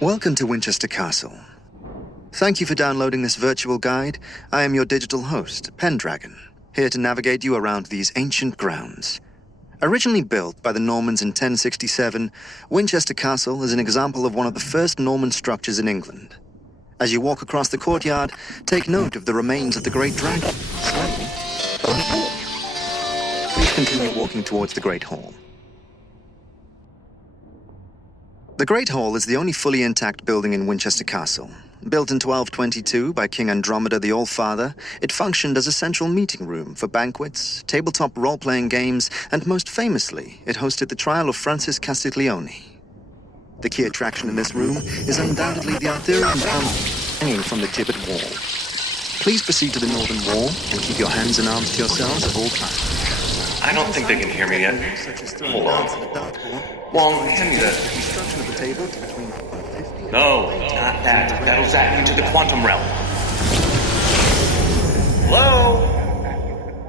Welcome to Winchester Castle. Thank you for downloading this virtual guide. I am your digital host, Pendragon, here to navigate you around these ancient grounds. Originally built by the Normans in 1067, Winchester Castle is an example of one of the first Norman structures in England. As you walk across the courtyard, take note of the remains of the Great Dragon. Slowly, but surely. Please continue walking towards the Great Hall. The Great Hall is the only fully intact building in Winchester Castle. Built in 1222 by King Andromeda the All-Father, it functioned as a central meeting room for banquets, tabletop role-playing games, and most famously, it hosted the trial of Francis Castiglione. The key attraction in this room is undoubtedly the Arthurian brambles hanging from the gibbet wall. Please proceed to the northern wall and keep your hands and arms to yourselves at all times. I don't think they can hear me yet. Hold on. Wong, hand me that. Construction of the table to between 50. No, not that. That'll zap me to the quantum realm. Hello?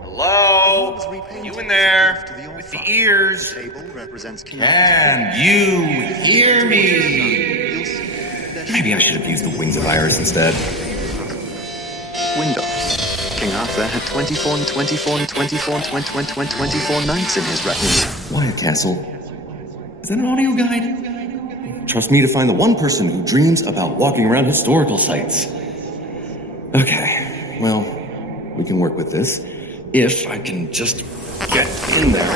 Hello? You in there? With the ears? Can you hear me? Maybe I should have used the wings of Iris instead. Windows. King Arthur had 24 and 24 and 24 and 24 knights in his retinue. Wyatt Castle. Is that an audio guide? Trust me to find the one person who dreams about walking around historical sites. Okay, well, we can work with this. If I can just get in there.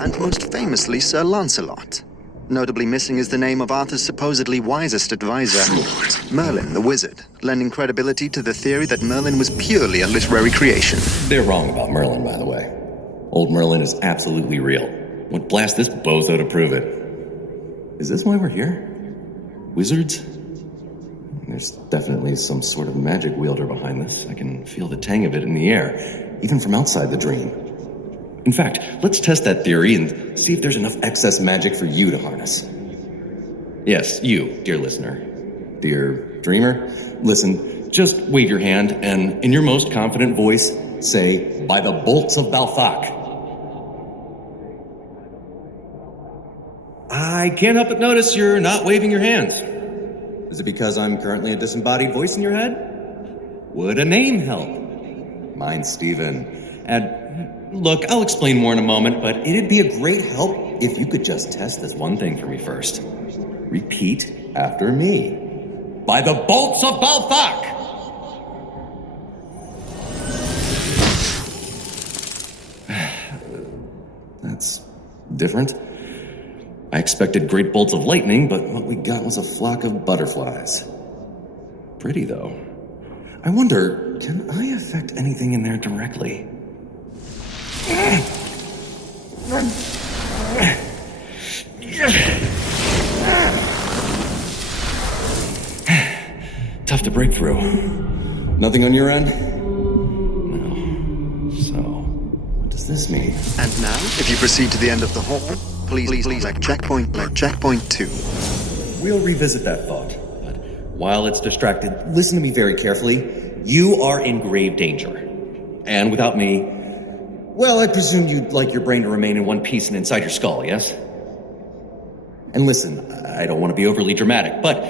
And most famously, Sir Lancelot. Notably missing is the name of Arthur's supposedly wisest advisor, Merlin the Wizard, lending credibility to the theory that Merlin was purely a literary creation. They're wrong about Merlin, by the way. Old Merlin is absolutely real. Would blast this bozo to prove it. Is this why we're here? Wizards? There's definitely some sort of magic wielder behind this. I can feel the tang of it in the air, even from outside the dream. In fact, let's test that theory and see if there's enough excess magic for you to harness. Yes, you, dear listener. Dear dreamer, listen, just wave your hand and, in your most confident voice, say, "By the bolts of Balthak." I can't help but notice you're not waving your hands. Is it because I'm currently a disembodied voice in your head? Would a name help? Mine's Steven. And look, I'll explain more in a moment, but it'd be a great help if you could just test this one thing for me first. Repeat after me. By the bolts of Balthak! That's different. I expected great bolts of lightning, but what we got was a flock of butterflies. Pretty, though. I wonder, can I affect anything in there directly? Tough to break through. Nothing on your end? No. So, what does this mean? And now, if you proceed to the end of the hall, please, checkpoint 2. We'll revisit that thought, but while it's distracted, listen to me very carefully. You are in grave danger. And without me, well, I presume you'd like your brain to remain in one piece and inside your skull, yes? And listen, I don't want to be overly dramatic, but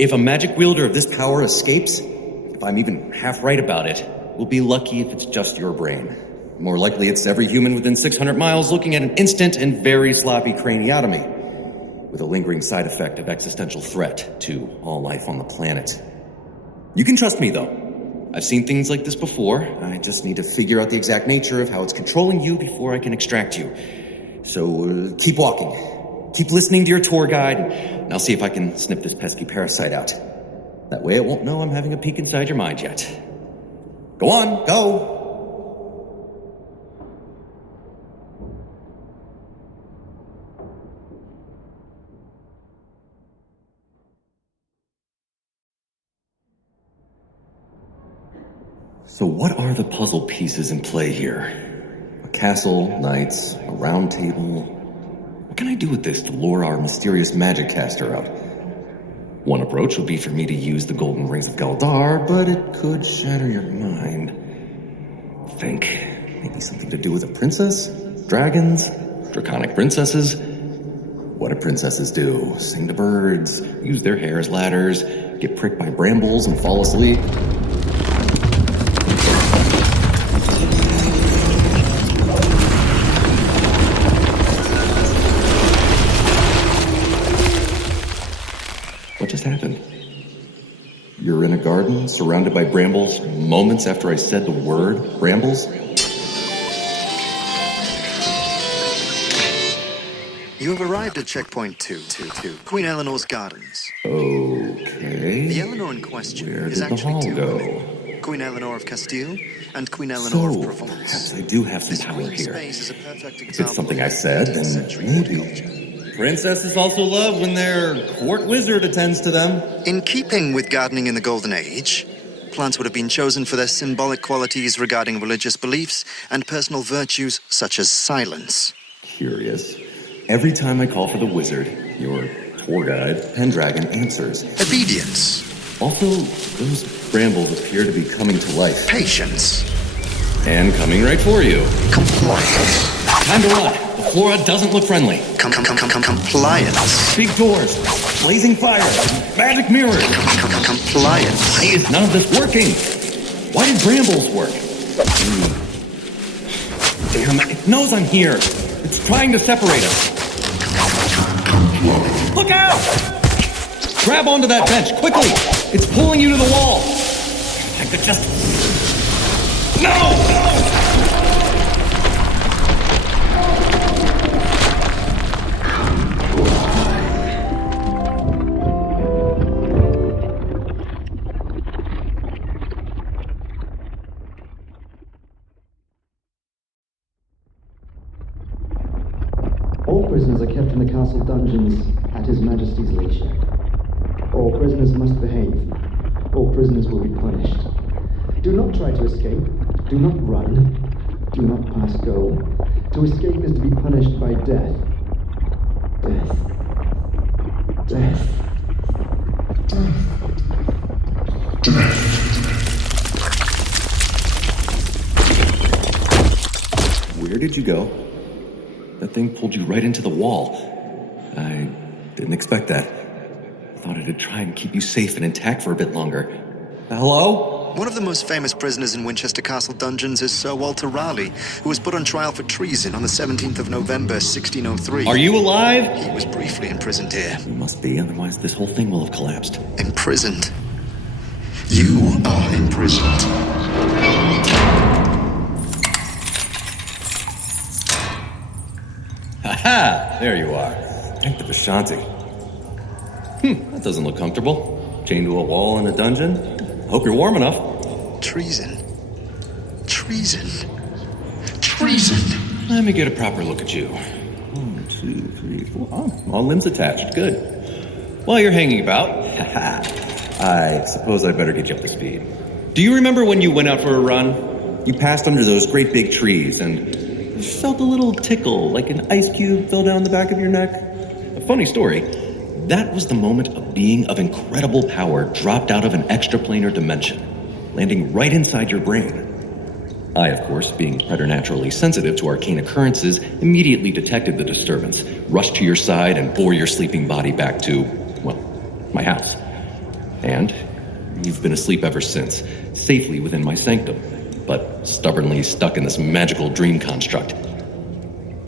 if a magic wielder of this power escapes, if I'm even half right about it, we'll be lucky if it's just your brain. More likely it's every human within 600 miles looking at an instant and very sloppy craniotomy, with a lingering side effect of existential threat to all life on the planet. You can trust me, though. I've seen things like this before. I just need to figure out the exact nature of how it's controlling you before I can extract you. So keep walking. Keep listening to your tour guide, and I'll see if I can snip this pesky parasite out. That way it won't know I'm having a peek inside your mind yet. Go on, go! So what are the puzzle pieces in play here? A castle, knights, a round table. What can I do with this to lure our mysterious magic caster out? One approach would be for me to use the golden rings of Galdar, but it could shatter your mind. Think, maybe something to do with a princess? Dragons? Draconic princesses? What do princesses do? Sing to birds, use their hair as ladders, get pricked by brambles and fall asleep. What just happened? You're in a garden, surrounded by brambles, moments after I said the word brambles? You have arrived at checkpoint 222, Queen Eleanor's Gardens. Okay. The Eleanor in question Where is did the actually hall two go? women, Queen Eleanor of Castile and Queen Eleanor of So, Provence. perhaps I do have some This power green here. space is a perfect If example it's something of I said, 18th then century maybe. horticulture. Princesses also love when their court wizard attends to them. In keeping with gardening in the Golden Age, plants would have been chosen for their symbolic qualities regarding religious beliefs and personal virtues such as silence. Curious. Every time I call for the wizard, your tour guide, Pendragon, answers. Obedience, Also, those brambles appear to be coming to life. patience, And coming right for you. compliance, Time to run. The flora doesn't look friendly. compliance, Big doors, blazing fire, magic mirrors. compliance. Why is none of this working? Why did brambles work? Damn, it knows I'm here. It's trying to separate us. Look out! Grab onto that bench, quickly! It's pulling you to the wall. I could just... No! All prisoners are kept in the castle dungeons at His Majesty's leisure. All prisoners must behave. All prisoners will be punished. Do not try to escape. Do not run. Do not pass go. To escape is to be punished by death. Death. Death. Where did you go? That thing pulled you right into the wall. I didn't expect that. I thought it'd try and keep you safe and intact for a bit longer. Hello? One of the most famous prisoners in Winchester Castle dungeons is Sir Walter Raleigh, who was put on trial for treason on the 17th of November, 1603. Are you alive? He was briefly imprisoned here. You must be, otherwise this whole thing will have collapsed. Imprisoned. You are imprisoned. Ha! There you are. Thank the Vishanti. That doesn't look comfortable. Chained to a wall in a dungeon. Hope you're warm enough. Treason. Treason. Treason. Let me get a proper look at you. 1, 2, 3, 4. Oh, all limbs attached. Good. While you're hanging about, I suppose I better get you up to speed. Do you remember when you went out for a run? You passed under those great big trees and felt a little tickle, like an ice cube fell down the back of your neck? A funny story. That was the moment a being of incredible power dropped out of an extraplanar dimension, landing right inside your brain. I, of course, being preternaturally sensitive to arcane occurrences, immediately detected the disturbance, rushed to your side, and bore your sleeping body back to, well, my house. And you've been asleep ever since, safely within my sanctum, but stubbornly stuck in this magical dream construct.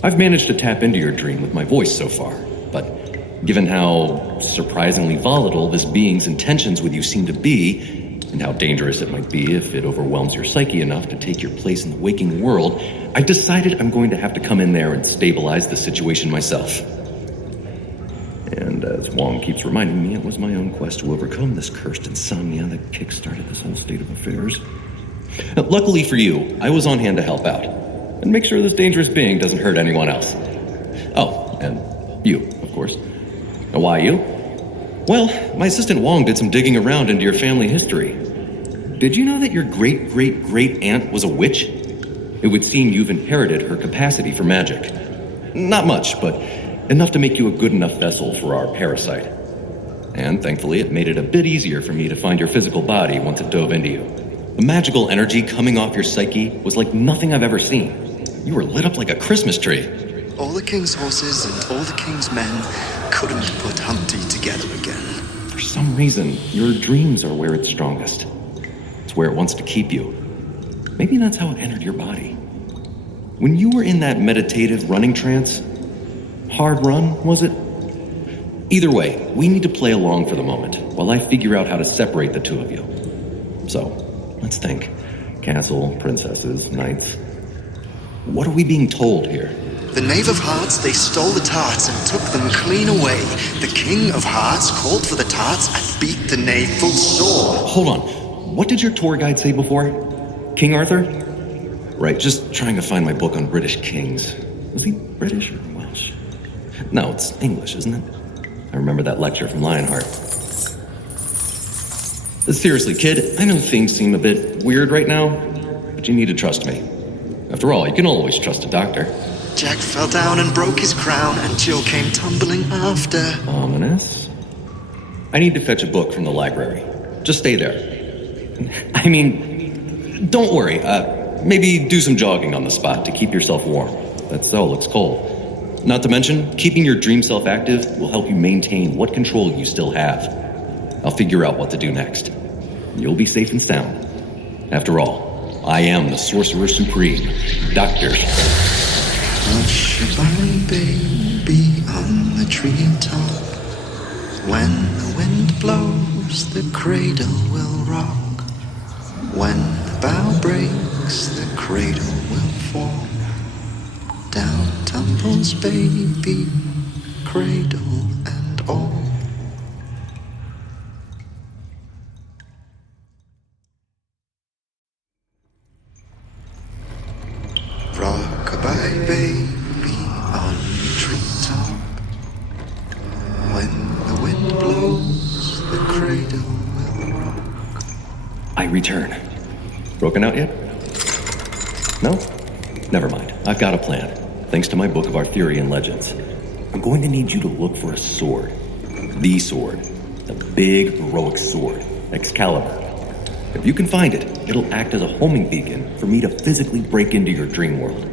I've managed to tap into your dream with my voice so far, but given how surprisingly volatile this being's intentions with you seem to be, and how dangerous it might be if it overwhelms your psyche enough to take your place in the waking world, I've decided I'm going to have to come in there and stabilize the situation myself. And as Wong keeps reminding me, it was my own quest to overcome this cursed insomnia that kick-started this whole state of affairs. Luckily for you, I was on hand to help out, and make sure this dangerous being doesn't hurt anyone else. Oh, and you, of course. Now, why you? Well, my assistant Wong did some digging around into your family history. Did you know that your great-great-great-aunt was a witch? It would seem you've inherited her capacity for magic. Not much, but enough to make you a good enough vessel for our parasite. And thankfully, it made it a bit easier for me to find your physical body once it dove into you. The magical energy coming off your psyche was like nothing I've ever seen. You were lit up like a Christmas tree. All the king's horses and all the king's men couldn't put Humpty together again. For some reason, your dreams are where it's strongest. It's where it wants to keep you. Maybe that's how it entered your body. When you were in that meditative running trance, hard run, was it? Either way, we need to play along for the moment, while I figure out how to separate the two of you. So, let's think. Castle, princesses, knights. What are we being told here? The Knave of Hearts, they stole the tarts and took them clean away. The King of Hearts called for the tarts and beat the knave full sore. Hold on. What did your tour guide say before? King Arthur? Right, just trying to find my book on British kings. Was he British or Welsh? No, it's English, isn't it? I remember that lecture from Lionheart. Seriously, kid, I know things seem a bit weird right now, but you need to trust me. After all, you can always trust a doctor. Jack fell down and broke his crown, and Jill came tumbling after. Ominous. I need to fetch a book from the library. Just stay there. I mean, don't worry. Maybe do some jogging on the spot to keep yourself warm. That cell looks cold. Not to mention, keeping your dream self active will help you maintain what control you still have. I'll figure out what to do next. You'll be safe and sound. After all, I am the Sorcerer Supreme, Doctor. Hush-a-bye, baby, on the treetop. When the wind blows, the cradle will rock. When the bough breaks, the cradle will fall. Down tumbles baby, cradle and all. Rock-a-bye, baby, on the treetop. When the wind blows, the cradle will rock. I return. Broken out yet? No? Never mind. I've got a plan. Thanks to my book of Arthurian legends. I'm going to need you to look for a sword. The sword. The big, heroic sword. Excalibur. If you can find it, it'll act as a homing beacon for me to physically break into your dream world.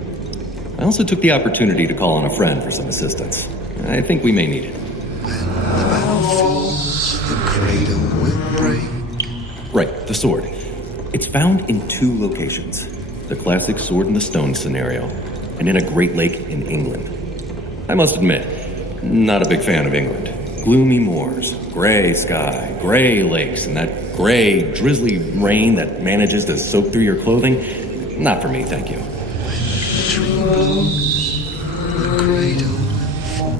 I also took the opportunity to call on a friend for some assistance. I think we may need it. When the bough falls, the cradle will break. Right, the sword. It's found in 2 locations. The classic sword in the stone scenario, and in a great lake in England. I must admit, not a big fan of England. Gloomy moors, gray sky, gray lakes, and that gray, drizzly rain that manages to soak through your clothing. Not for me, thank you. The tree blows, the cradle will fall.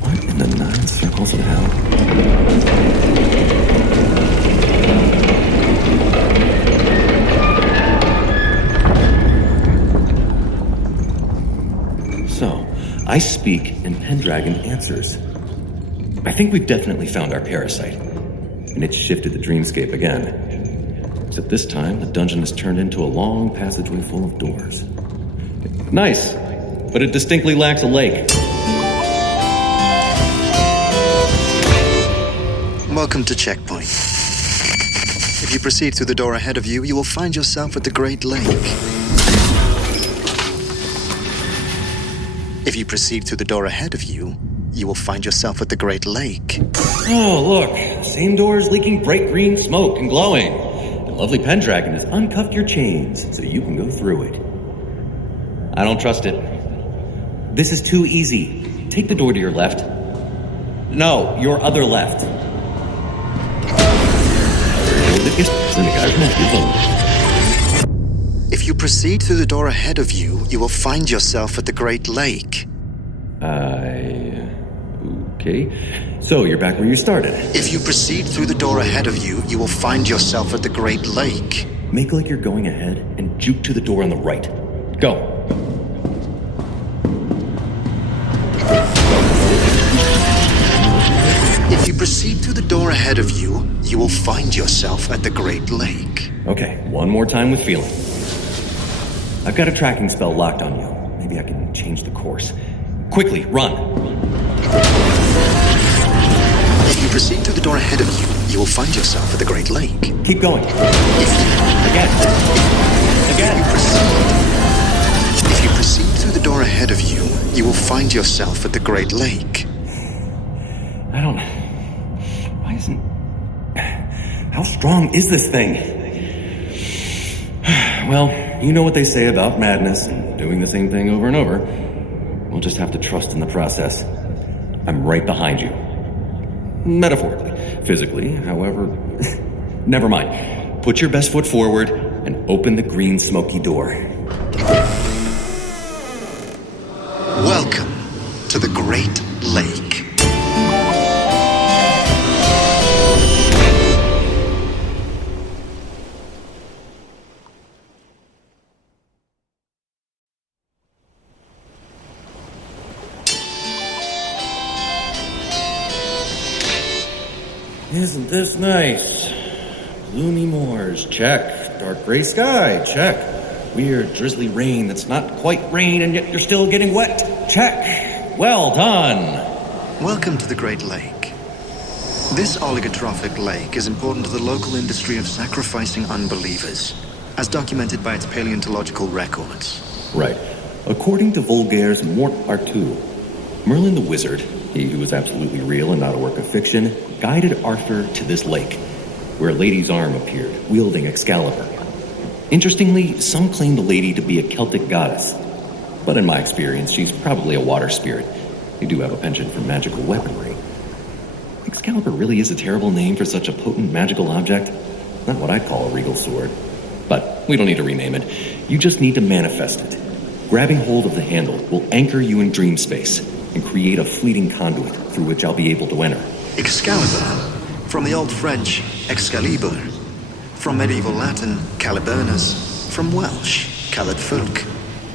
What in the 9 circles of hell? So, I speak and Pendragon answers. I think we've definitely found our parasite, and it's shifted the dreamscape again. Except this time, the dungeon has turned into a long passageway full of doors. Nice, but it distinctly lacks a lake. Welcome to Checkpoint. If you proceed through the door ahead of you, you will find yourself at the Great Lake. If you proceed through the door ahead of you, you will find yourself at the Great Lake. Oh, look, same doors leaking bright green smoke and glowing. The lovely Pendragon has uncuffed your chains so you can go through it. I don't trust it. This is too easy. Take the door to your left. No, your other left. If you proceed through the door ahead of you, you will find yourself at the Great Lake. Okay. So you're back where you started. If you proceed through the door ahead of you, you will find yourself at the Great Lake. Make like you're going ahead and juke to the door on the right. Go. If you proceed through the door ahead of you, you will find yourself at the Great Lake. Okay, one more time with feeling. I've got a tracking spell locked on you. Maybe I can change the course. Quickly, run. If you proceed through the door ahead of you, you will find yourself at the Great Lake. Keep going. If you Again. proceed through the door ahead of you, you will find yourself at the Great Lake. Why isn't... How strong is this thing? Well, you know what they say about madness and doing the same thing over and over. We'll just have to trust in the process. I'm right behind you. Metaphorically. Physically, however... Never mind. Put your best foot forward and open the green smoky door. Welcome to the Great Lake. Isn't this nice? Gloomy moors, check. Dark gray sky, check. Weird drizzly rain that's not quite rain and yet you're still getting wet, check. Well done. Welcome to the Great Lake. This oligotrophic lake is important to the local industry of sacrificing unbelievers, as documented by its paleontological records. Right. According to Volgaire's Mort Arteux, Merlin the Wizard, he who was absolutely real and not a work of fiction, guided Arthur to this lake, where a lady's arm appeared, wielding Excalibur. Interestingly, some claim the lady to be a Celtic goddess, but in my experience, she's probably a water spirit. They do have a penchant for magical weaponry. Excalibur really is a terrible name for such a potent magical object. Not what I'd call a regal sword. But we don't need to rename it. You just need to manifest it. Grabbing hold of the handle will anchor you in dream space and create a fleeting conduit through which I'll be able to enter. Excalibur, from the Old French, Excalibur, from medieval Latin, Caliburnus, from Welsh, Caladfulc.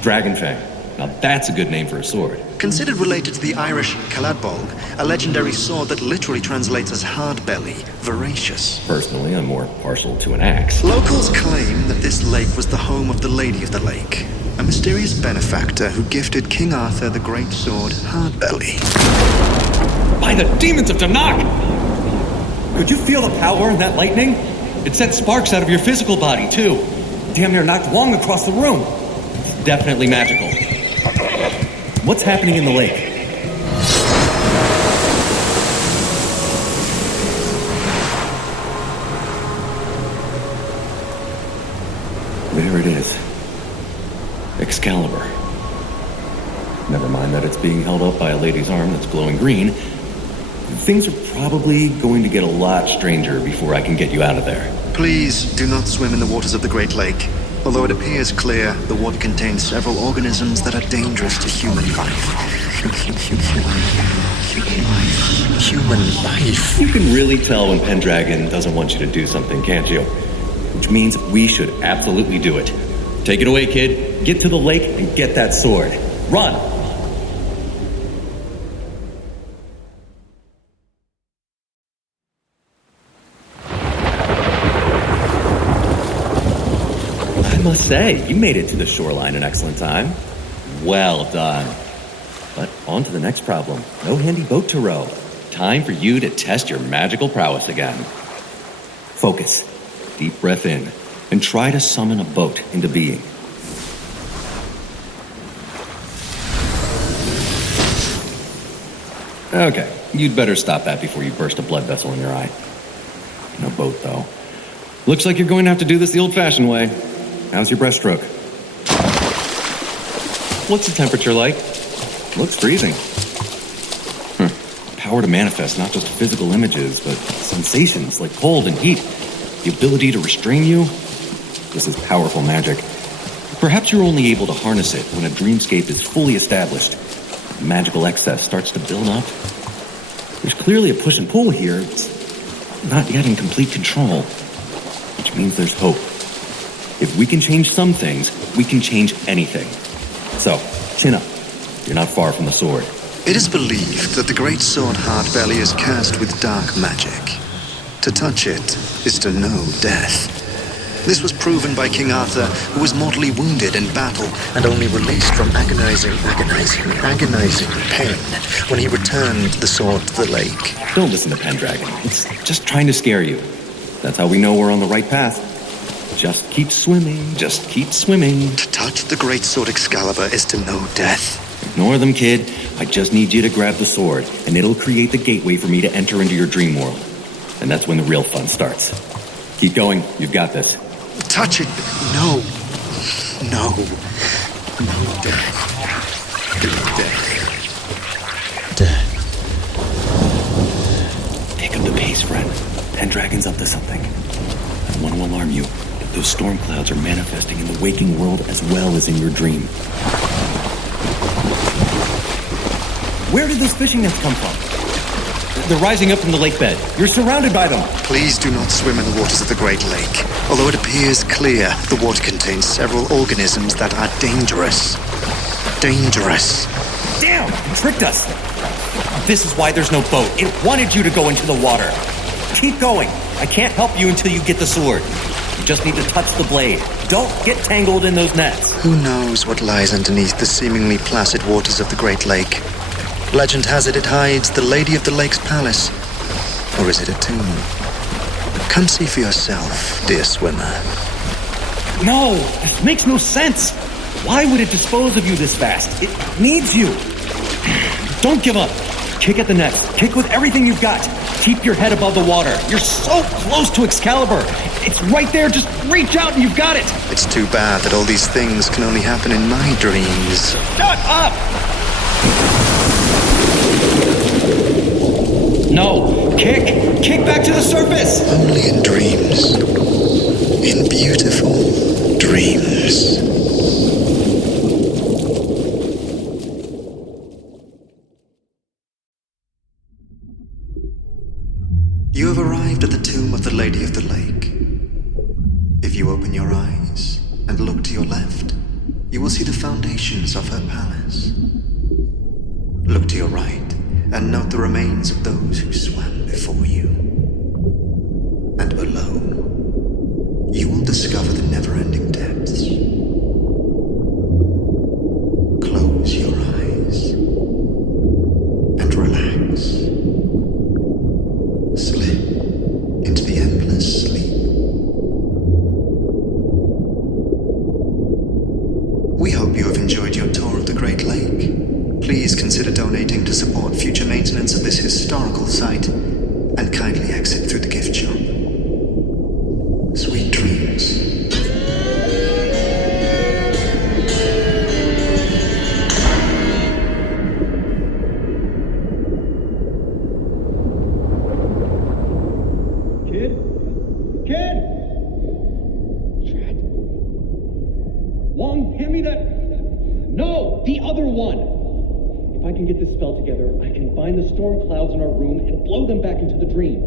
Dragonfang. Now that's a good name for a sword. Considered related to the Irish Caladbolg, a legendary sword that literally translates as hard belly, voracious. Personally, I'm more partial to an axe. Locals claim that this lake was the home of the Lady of the Lake, a mysterious benefactor who gifted King Arthur the great sword Hardbelly. By the demons of Tanakh! Could you feel the power in that lightning? It sent sparks out of your physical body, too. Damn near knocked Wong across the room. It's definitely magical. What's happening in the lake? There it is. Excalibur. Never mind that it's being held up by a lady's arm that's glowing green. Things are probably going to get a lot stranger before I can get you out of there. Please do not swim in the waters of the Great Lake. Although it appears clear, the water contains several organisms that are dangerous to human life. Human life. You can really tell when Pendragon doesn't want you to do something, can't you? Which means we should absolutely do it. Take it away, kid. Get to the lake and get that sword. Run! I must say, you made it to the shoreline in excellent time. Well done. But on to the next problem. No handy boat to row. Time for you to test your magical prowess again. Focus. Deep breath in. And try to summon a boat into being. Okay, you'd better stop that before you burst a blood vessel in your eye. No boat, though. Looks like you're going to have to do this the old-fashioned way. How's your breaststroke? What's the temperature like? Looks freezing. Power to manifest not just physical images, but sensations like cold and heat. The ability to restrain you. This is powerful magic. Perhaps you're only able to harness it when a dreamscape is fully established. Magical excess starts to build up. There's clearly a push and pull here. It's not yet in complete control, which means there's hope. If we can change some things, we can change anything. So, chin up. You're not far from the sword. It is believed that the great sword Hardbelly is cursed with dark magic. To touch it is to know death. This was proven by King Arthur, who was mortally wounded in battle and only released from agonizing pain when he returned the sword to the lake. Don't listen to Pendragon. It's just trying to scare you. That's how we know we're on the right path. Just keep swimming, just keep swimming. To touch the great sword Excalibur is to know death. Ignore them, kid. I just need you to grab the sword, and it'll create the gateway for me to enter into your dream world. And that's when the real fun starts. Keep going. You've got this. Touch it. No. No. No death. Death. Pick up the pace, friend. Pendragon's up to something. I want to alarm you. Those storm clouds are manifesting in the waking world as well as in your dream. Where did those fishing nets come from? They're rising up from the lake bed. You're surrounded by them. Please do not swim in the waters of the Great Lake. Although it appears clear, the water contains several organisms that are dangerous. Dangerous. Damn! You tricked us! This is why there's no boat. It wanted you to go into the water. Keep going. I can't help you until you get the sword. You just need to touch the blade. Don't get tangled in those nets. Who knows what lies underneath the seemingly placid waters of the Great Lake? Legend has it hides the Lady of the Lake's palace. Or is it a tomb? Come see for yourself, dear swimmer. No, this makes no sense. Why would it dispose of you this fast? It needs you. Don't give up. Kick at the nets. Kick with everything you've got. Keep your head above the water. You're so close to Excalibur. It's right there. Just reach out and you've got it. It's too bad that all these things can only happen in my dreams. Shut up! No! Kick! Kick back to the surface! Only in dreams. In beautiful dreams. You have arrived at the tomb of the Lady of the Lake. If you open your eyes and look to your left, you will see the foundations of her palace. Look to your right and note the remains of those who swam before you. And below, you will discover the never-ending depths. Close your eyes and relax. Slip into the endless sleep. We hope you have enjoyed your tour of the Great Lake. Please consider donating to support future maintenance of this historical site, and kindly exit through the gift shop. Sweet dreams. Kid! Drat. Wong, hand me that... No, the other one! If I can get this spell together, I can bind the storm clouds in our room and blow them back into the dream.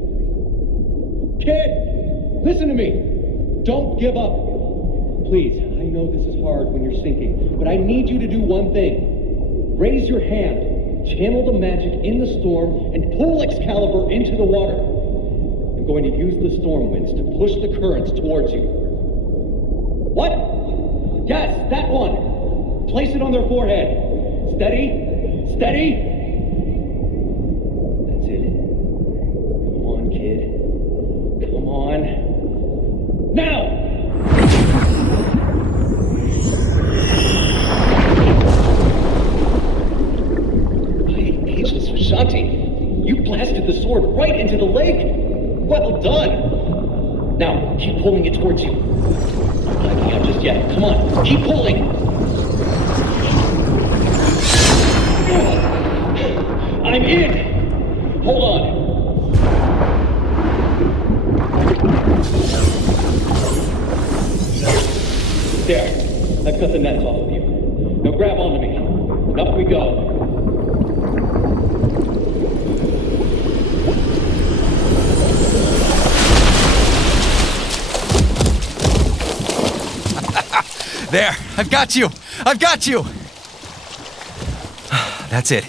Kid! Listen to me! Don't give up! Please, I know this is hard when you're sinking, but I need you to do one thing. Raise your hand, channel the magic in the storm, and pull Excalibur into the water. I'm going to use the storm winds to push the currents towards you. What? Yes, that one! Place it on their forehead. Steady. Steady! That's it. Come on, kid. Come on. Now! My ageless Vishanti, you blasted the sword right into the lake. Well done. Now, keep pulling it towards you. Don't let me out just yet. Come on, keep pulling. I'm in! Hold on. There. I've cut the nets off of you. Now grab onto me. And up we go. There! I've got you! I've got you! That's it.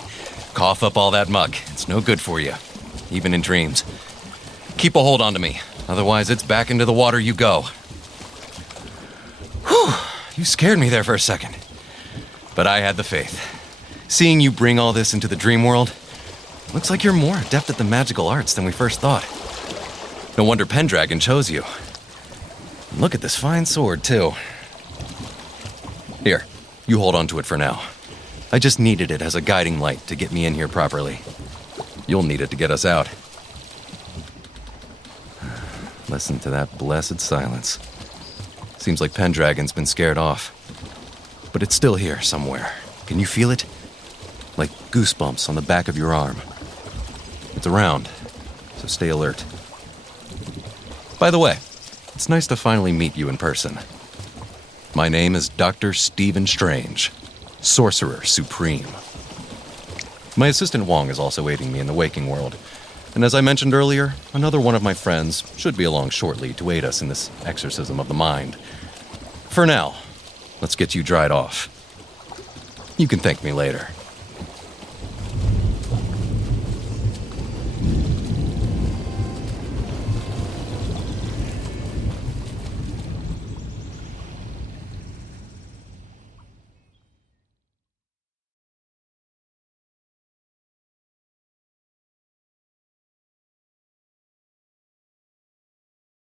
Cough up all that muck. It's no good for you, even in dreams. Keep a hold onto me, otherwise it's back into the water you go. Whew, you scared me there for a second. But I had the faith. Seeing you bring all this into the dream world, looks like you're more adept at the magical arts than we first thought. No wonder Pendragon chose you. Look at this fine sword, too. Here, you hold on to it for now. I just needed it as a guiding light to get me in here properly. You'll need it to get us out. Listen to that blessed silence. Seems like Pendragon's been scared off. But it's still here somewhere. Can you feel it? Like goosebumps on the back of your arm. It's around, so stay alert. By the way, it's nice to finally meet you in person. My name is Dr. Stephen Strange, Sorcerer Supreme. My assistant Wong is also aiding me in the waking world, and as I mentioned earlier, another one of my friends should be along shortly to aid us in this exorcism of the mind. For now, let's get you dried off. You can thank me later.